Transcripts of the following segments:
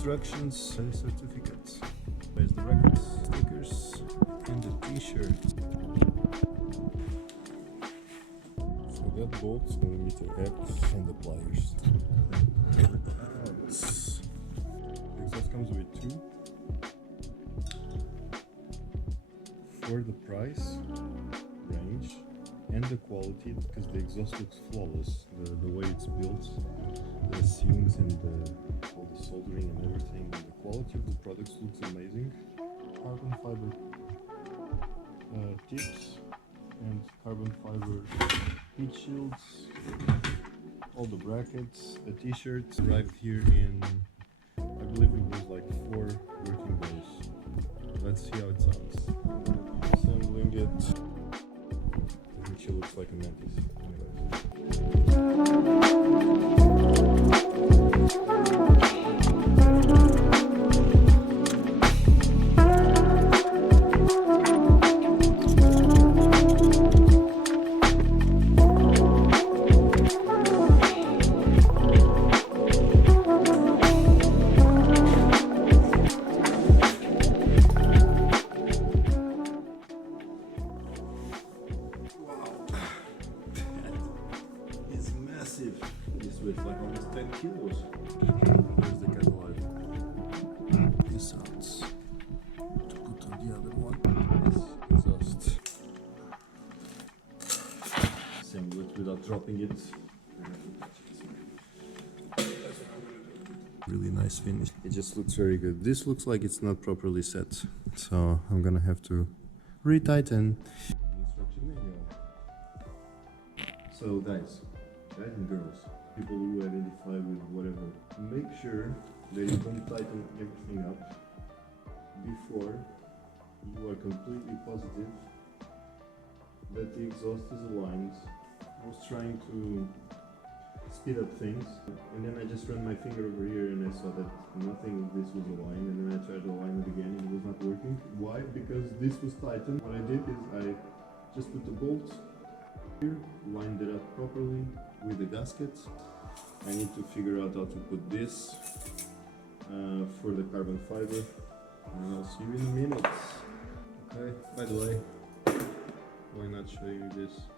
instructions, certificates. There's the records, stickers, and the t-shirt. So we got bolts, millimeter X, and the pliers. The exhaust comes with two. For the price, range, and the quality, because the exhaust looks flawless, the way it's built, the seams and all the soldering and everything, and the quality of the products looks amazing. Carbon fiber tips and carbon fiber heat shields, all the brackets. The t-shirt arrived here in, I believe it was like 4 working days. Let's see how it sounds. Assembling it. I think she looks like a Mantis. This weighs like almost 10 kilos. There's the catalyzer. This out to put on the other one. This exhaust. Assemble it without dropping it. Really nice finish. It just looks very good. This looks like it's not properly set, so I'm gonna have to retighten. Instruction manual. So guys and girls, people who identify with whatever, make sure that you don't tighten everything up before you are completely positive that the exhaust is aligned. I was trying to speed up things, and then I just ran my finger over here and I saw that nothing of this was aligned, and then I tried to align it again and it was not working. Why? Because this was tightened. What I did is I just put the bolt here, lined it up properly with the gasket. I need to figure out how to put this for the carbon fiber, and I'll see you in a minute. Okay, by the way, why not show you this?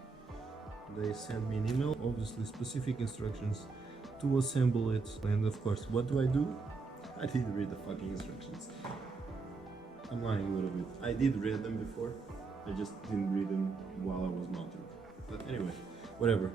They sent me an email, obviously specific instructions to assemble it, and of course, what do? I didn't read the fucking instructions. I'm lying a little bit. I did read them before, I just didn't read them while I was mounting. But anyway, whatever.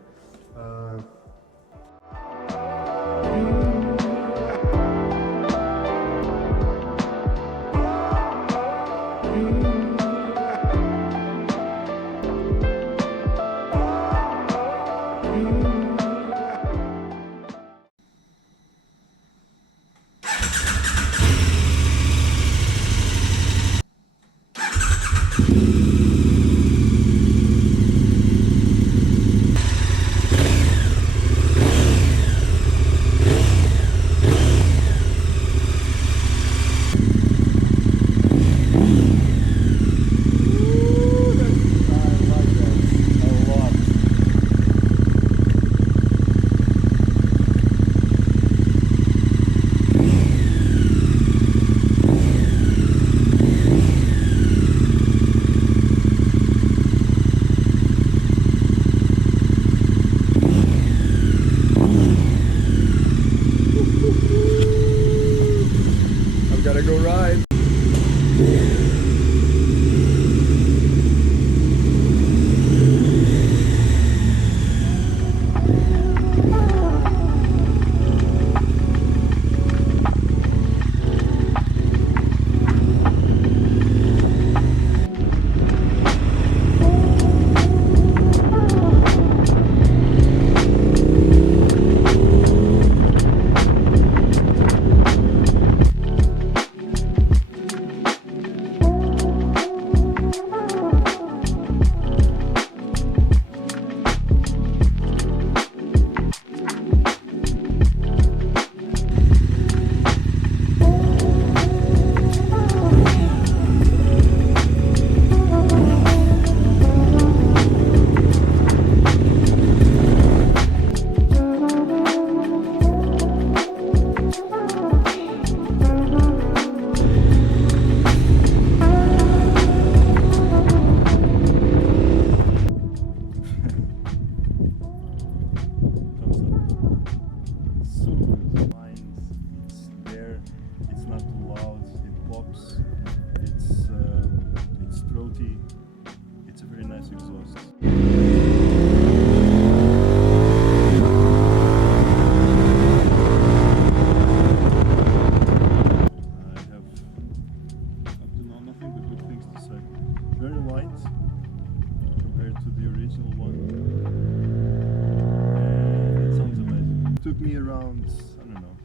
took me around, I don't know,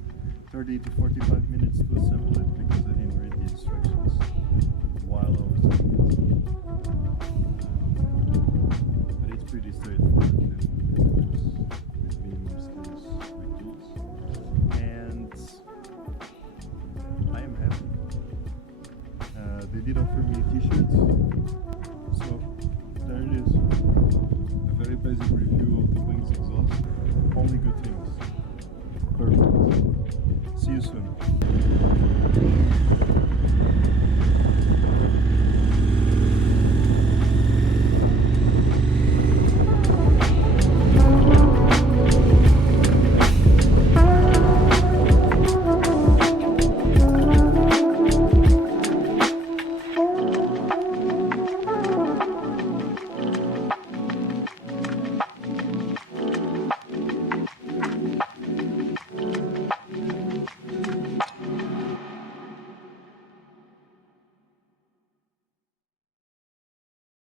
30 to 45 minutes to assemble it because I didn't read the instructions while I was doing it. But it's pretty straightforward with minimum skills with tools. And I am happy. They did offer me a t-shirt, so there it is. A very basic review of the Wings exhaust. Only good things. Perfect. See you soon.